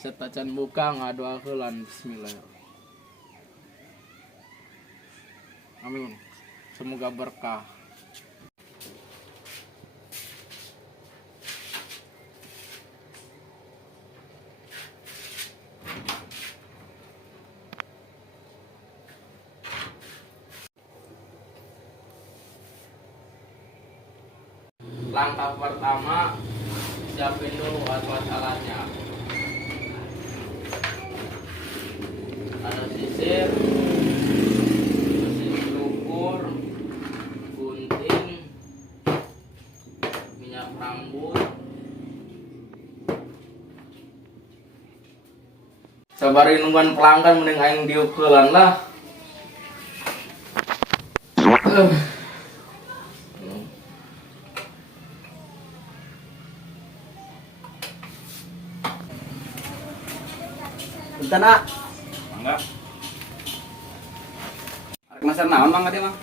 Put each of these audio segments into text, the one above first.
Setacan buka ngadua heula bismillah. Amin. Semoga berkah. Langkah pertama, siapin dulu alat-alatnya. Ada sisir, mesin cukur, gunting, minyak rambut. Sabari nungguan pelanggan mending aing diukulan lah. Bentar nak, Enggak. arek masak naon mangga dia mah?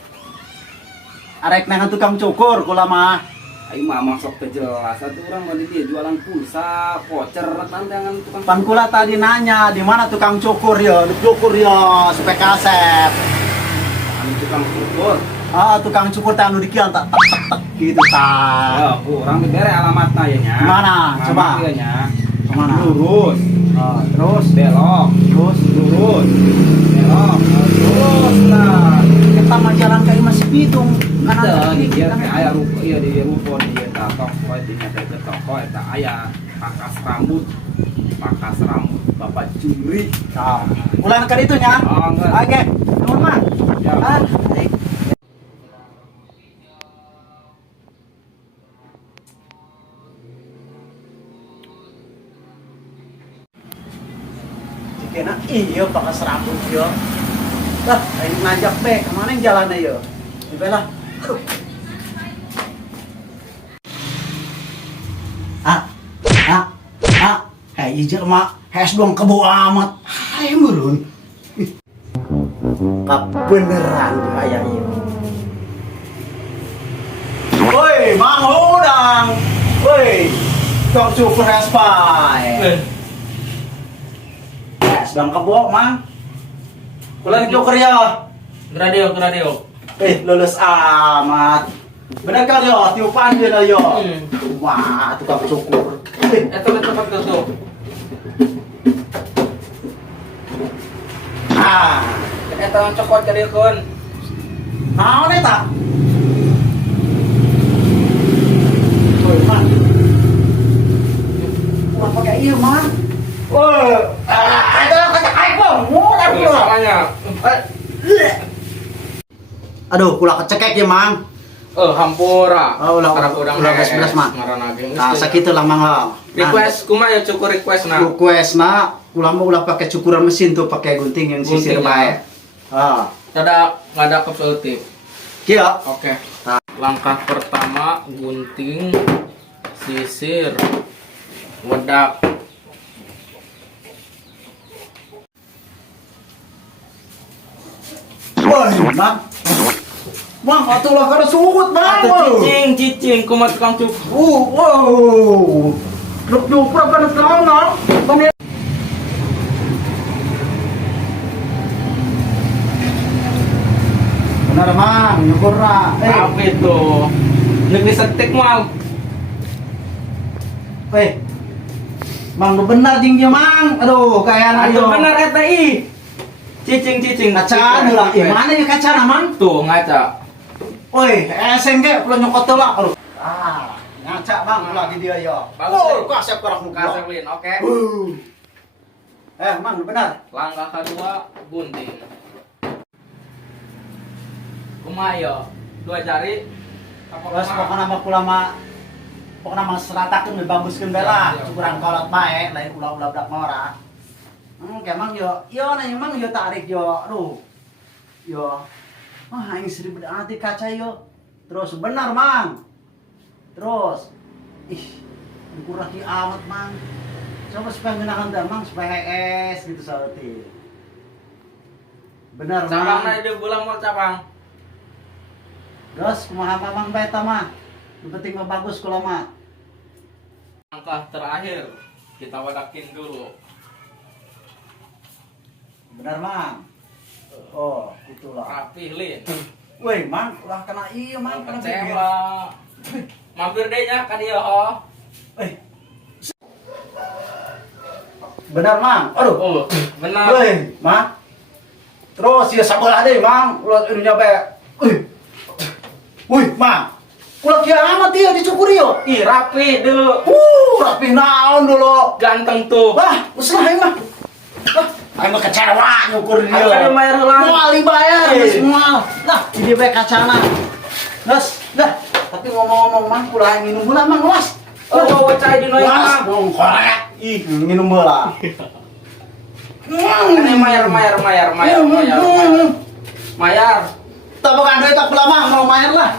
Arek nangan tukang cukur kula mah. Aing mah masuk teh jelas atuh urang mah di dieu jualan pulsa, voucher tantangan tukang. Pan kula tadi nanya di mana tukang cukur ya? Cukur ya supaya kaset. Anu tukang cukur. Ah, tukang cukur teh anu dikian tak tak tak tak gitu ta. Ya, urang teh bere alamatna ya nya. Mana? Coba. Ieu nya. Kemana? Lurus, Ah, terus belok, terus lurus, belok, terus lah. kita mah jalan kayak masih pitung. Ada di dieu teh aya ruko ieu di ruko di dieu tah toko di nya teh toko eta aya pakas rambut Bapak Jumri. Nah, ulang kan itu nya. Oh, enggak. Oke, nuhun mah. Ya. Ah, baik. Kena iya pakai serabut yo. Lah, aing ngajak be, kemana yang jalannya yo? Dibelah. Aduh. Hei mak, hes dong kebo amat. Hai murun. Beneran kayak iya. Woi, Mang Udang. Woi, kau cukur hes pai. Sedang kebo, Mang. Kula dicukur ya. Radio. Lulus amat. Bener kan yo, tiupan dia yo. Wah, tukang cukur. Itu tempat tuh. Ah, Eta cokot kadieun. naon eta? Woi, Mang. Ulah pakai ieu, Mang. Woi, ada kata iPhone, mudah Iya, pula. salahnya. Aduh, kula kecekek ya, Mang. Hampura. Oh, ulah udang beres-beres, Mak. Ngaranna ge. Nah, sakitu lah, Mang. Request kumaha ya cukur request na. Request na, ulah pakai cukuran mesin tuh, pakai gunting yang sisir Gunting, bae. Ah, Nggak ada konsultif. kieu. Oke. Langkah pertama gunting, sisir, wedak. Woi, Mang. Mang, atuh lah kada sugut, Mang. Atuh cicing kumaha tukang cukur. Wow. Truk cukur kan sekarang, Mang. Benar, Mang, nyukur na. Apa itu? Negeri setik mal. Mang, lu benar jing dia, Mang. Aduh, kayak Aduh bener eta ih. Cicing. Kaca lah. Mana ya kaca, Mang? Tuh ngaca. Woi, SMG perlu nyokot lah. Aduh. Ah, ngaca, Bang, lagi dia ya. Bagus, kasep kerak muka. Kaseblin, oke. Mang, benar. Langkah kedua gunting. Kumaha ya? 2 jari. Terus pokoknya mah kula mah pokoknya mah seratakeun we baguskeun bae lah, Ya, ya. cukuran kolot bae, lain ulah-ulah budak ngora. Kemang yo nanya yo tarik yo, aduh. Yo. Aing seri bedah hati kaca yo. Terus benar, Mang. Terus kurang amat, Mang. Coba supaya ngenakan damang supaya es gitu sauti. Benar, Cabang Mang. na di bulan mau cabang. Terus kumaha Mang bae eta mah. Yang penting mah bagus kula mah. Langkah terakhir kita wadakin dulu. Benar mang. Oh, itulah. Rapih lin. Woi mang, ulah kena iya mang, kena bibir. Kecewa. Mampir deh nya ka dieu ho. Benar mang. Aduh. Oh, benar. Woi mang. Terus ya sabelah deh mang, ulah ini nyampe. Wih mang. Ulah kia amat dia dicukuri yo. Ih, rapih dulu. Rapi naon dulu. Ganteng tuh. Wah, usah aing mah. Aing mah kecewa nyukur dia. Akan bayar heula. Moal dibayar semua. Nah, ini bae kacana. Gas, dah. Tapi ngomong-ngomong mang kulah minum heula mang, was. Oh, cai di noy Was, mah. dong korek. Ih, minum heula. Ini mayar. Mayar. Tak bukan duit tak lama mau mayar lah.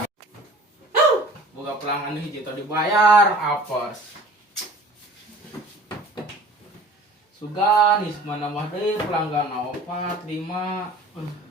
Buka pelanggan hiji tadi dibayar apes. Sugan, is mana mah deui pelanggan 4, 5.